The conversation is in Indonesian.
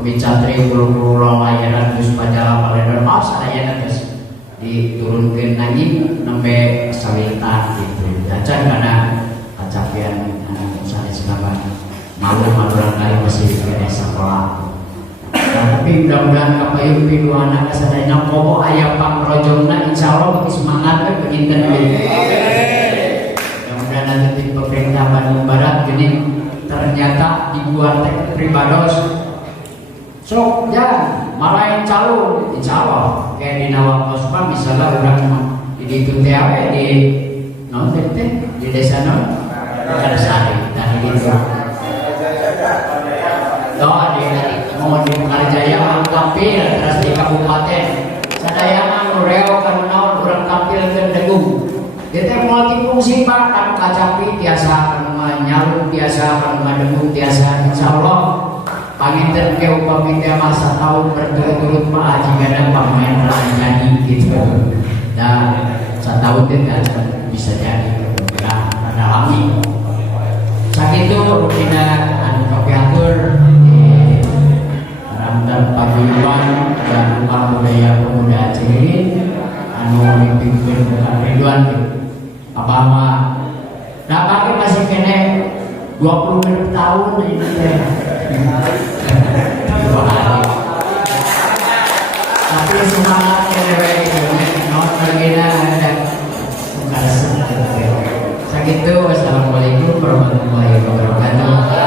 Kebicatri guru-guru layanan Gus Pajala Paledon pas layanan terus diturunkan lagi sampai Sawintan gitu. Acan karena kacapian misalnya sekarang malu-malu kali masih di sekolah. Nah, tapi mudah-mudahan kapayun pidu anak kesadanya kobo ayam pangrojongna insyaallah bagi semangat penginten ini. Mudah-mudahan nanti pemerintah Bandung Barat gini ternyata dibuat teks pribados. Sok jangan malain calon insyaallah kayak di Nawang Kospa misalnya orang di itu TAW di non di desa non ada sari dan di itu. Doa di mau di Mekarjaya tampil terus di kabupaten Sadayangan Nureo karena orang tampil ke Degung kita mulai fungsi pak kan kacapi biasa kan nyaluk biasa kan Degung biasa insyaallah panginten ke upami teh masa tahun berturut-turut pak jika ada pemain jadi gitu dan setahun itu bisa jadi ada lami sakitu rutina anu kapiatur dan paguyuban dan budaya pemuda Cirebon anu dipimpin bukan Ridwan apa mah nah pakai masih kene 20 tahun ini teh tapi semangat kene non bagina dan sakitu wassalamualaikum warahmatullahi wabarakatuh.